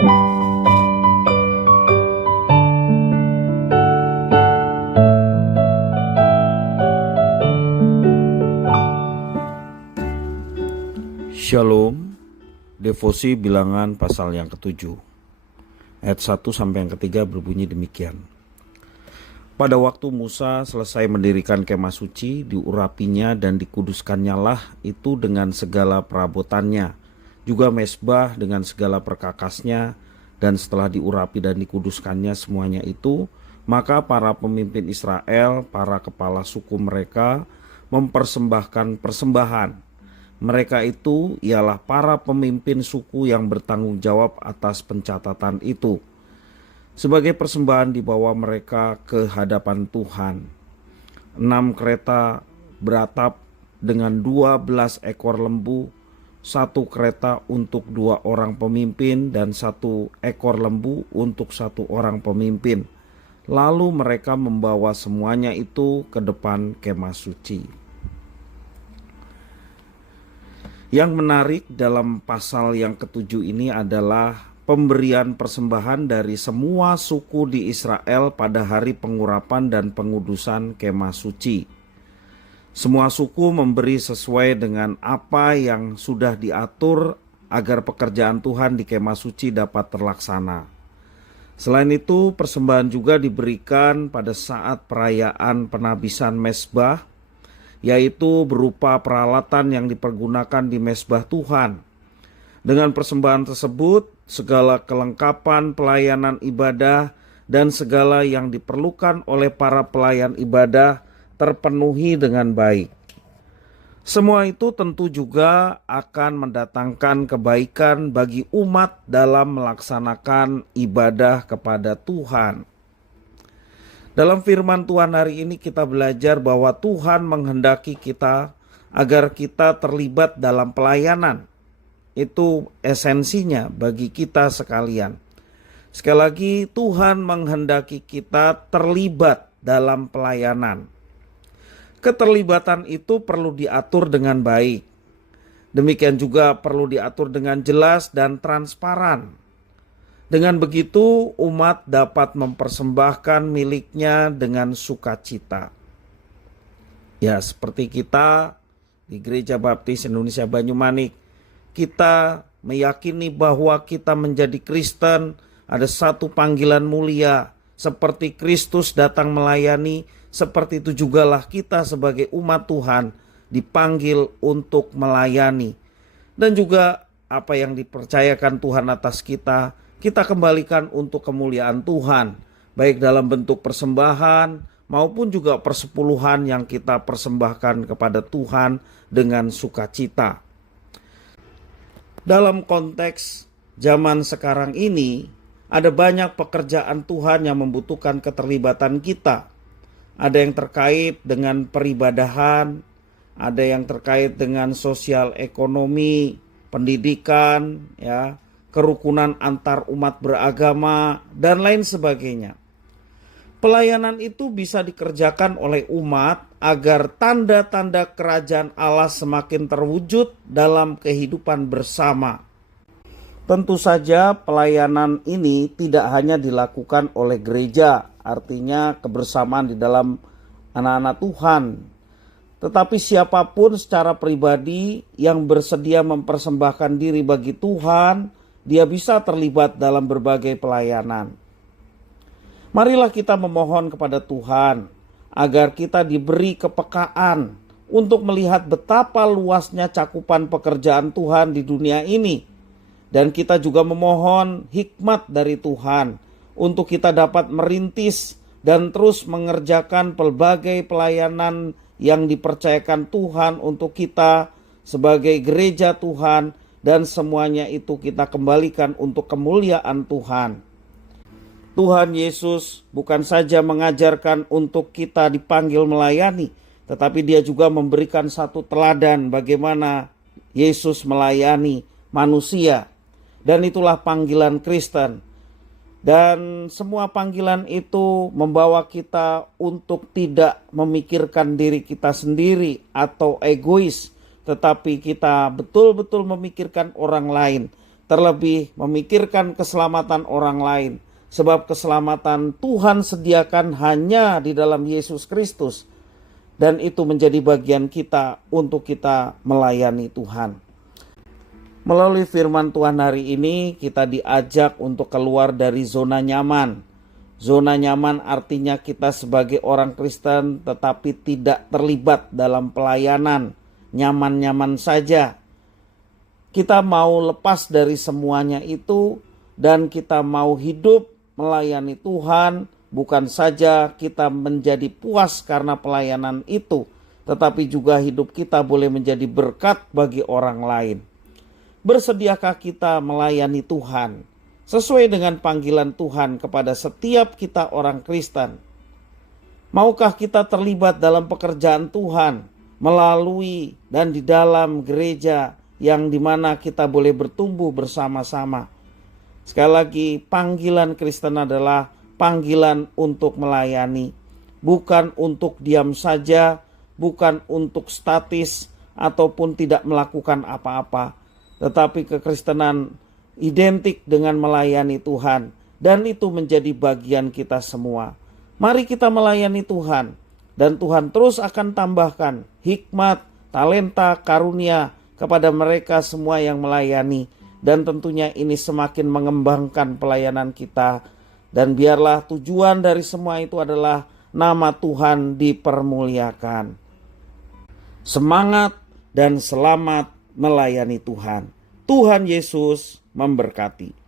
Shalom, devosi bilangan pasal yang ke-7, ayat 1 sampai yang ke-3 berbunyi demikian. Pada waktu Musa selesai mendirikan kemah suci, diurapinya dan dikuduskannya lah itu dengan segala perabotannya, juga mezbah dengan segala perkakasnya, dan setelah diurapi dan dikuduskannya semuanya itu, maka para pemimpin Israel, para kepala suku mereka, mempersembahkan persembahan. Mereka itu ialah para pemimpin suku yang bertanggung jawab atas pencatatan itu. Sebagai persembahan dibawa mereka ke hadapan Tuhan 6 kereta beratap dengan 12 ekor lembu, 1 kereta untuk 2 orang pemimpin dan 1 ekor lembu untuk 1 orang pemimpin. Lalu mereka membawa semuanya itu ke depan kemah suci. Yang menarik dalam pasal yang ke-7 ini adalah pemberian persembahan dari semua suku di Israel pada hari pengurapan dan pengudusan kemah suci. Semua suku memberi sesuai dengan apa yang sudah diatur agar pekerjaan Tuhan di kemah suci dapat terlaksana. Selain itu, persembahan juga diberikan pada saat perayaan penabisan mezbah, yaitu berupa peralatan yang dipergunakan di mezbah Tuhan. Dengan persembahan tersebut, segala kelengkapan pelayanan ibadah dan segala yang diperlukan oleh para pelayan ibadah terpenuhi dengan baik. Semua itu tentu juga akan mendatangkan kebaikan bagi umat dalam melaksanakan ibadah kepada Tuhan. Dalam firman Tuhan hari ini kita belajar bahwa Tuhan menghendaki kita agar kita terlibat dalam pelayanan. Itu esensinya bagi kita sekalian. Sekali lagi, Tuhan menghendaki kita terlibat dalam pelayanan. Keterlibatan itu perlu diatur dengan baik. Demikian juga perlu diatur dengan jelas dan transparan. Dengan begitu umat dapat mempersembahkan miliknya dengan sukacita. Ya, seperti kita di Gereja Baptis Indonesia Banyumanik, kita meyakini bahwa kita menjadi Kristen ada satu panggilan mulia. Seperti Kristus datang melayani, seperti itu jugalah kita sebagai umat Tuhan dipanggil untuk melayani. Dan juga apa yang dipercayakan Tuhan atas kita kembalikan untuk kemuliaan Tuhan, baik dalam bentuk persembahan maupun juga persepuluhan yang kita persembahkan kepada Tuhan dengan sukacita. Dalam konteks zaman sekarang ini, ada banyak pekerjaan Tuhan yang membutuhkan keterlibatan kita. Ada yang terkait dengan peribadahan, ada yang terkait dengan sosial ekonomi, pendidikan, ya, kerukunan antar umat beragama, dan lain sebagainya. Pelayanan itu bisa dikerjakan oleh umat agar tanda-tanda kerajaan Allah semakin terwujud dalam kehidupan bersama. Tentu saja pelayanan ini tidak hanya dilakukan oleh gereja, artinya kebersamaan di dalam anak-anak Tuhan. Tetapi siapapun secara pribadi yang bersedia mempersembahkan diri bagi Tuhan, dia bisa terlibat dalam berbagai pelayanan. Marilah kita memohon kepada Tuhan agar kita diberi kepekaan untuk melihat betapa luasnya cakupan pekerjaan Tuhan di dunia ini. Dan kita juga memohon hikmat dari Tuhan untuk kita dapat merintis dan terus mengerjakan pelbagai pelayanan yang dipercayakan Tuhan untuk kita sebagai gereja Tuhan. Dan semuanya itu kita kembalikan untuk kemuliaan Tuhan. Tuhan Yesus bukan saja mengajarkan untuk kita dipanggil melayani, tetapi dia juga memberikan satu teladan bagaimana Yesus melayani manusia. Dan itulah panggilan Kristen. Dan semua panggilan itu membawa kita untuk tidak memikirkan diri kita sendiri atau egois, tetapi kita betul-betul memikirkan orang lain. terlebih memikirkan keselamatan orang lain. Sebab keselamatan Tuhan sediakan hanya di dalam Yesus Kristus. Dan itu menjadi bagian kita untuk kita melayani Tuhan. Melalui firman Tuhan hari ini kita diajak untuk keluar dari zona nyaman. Zona nyaman artinya kita sebagai orang Kristen tetapi tidak terlibat dalam pelayanan. Nyaman-nyaman saja. Kita mau lepas dari semuanya itu dan kita mau hidup melayani Tuhan, bukan saja kita menjadi puas karena pelayanan itu, tetapi juga hidup kita boleh menjadi berkat bagi orang lain. Bersediakah kita melayani Tuhan sesuai dengan panggilan Tuhan kepada setiap kita orang Kristen? Maukah kita terlibat dalam pekerjaan Tuhan melalui dan di dalam gereja yang dimana kita boleh bertumbuh bersama-sama? Sekali lagi, panggilan Kristen adalah panggilan untuk melayani, bukan untuk diam saja, bukan untuk statis ataupun tidak melakukan apa-apa, tetapi kekristenan identik dengan melayani Tuhan, dan itu menjadi bagian kita semua. Mari kita melayani Tuhan, dan Tuhan terus akan tambahkan hikmat, talenta, karunia kepada mereka semua yang melayani. Dan tentunya ini semakin mengembangkan pelayanan kita. Dan biarlah tujuan dari semua itu adalah nama Tuhan dipermuliakan. Semangat dan selamat melayani Tuhan. Tuhan Yesus memberkati.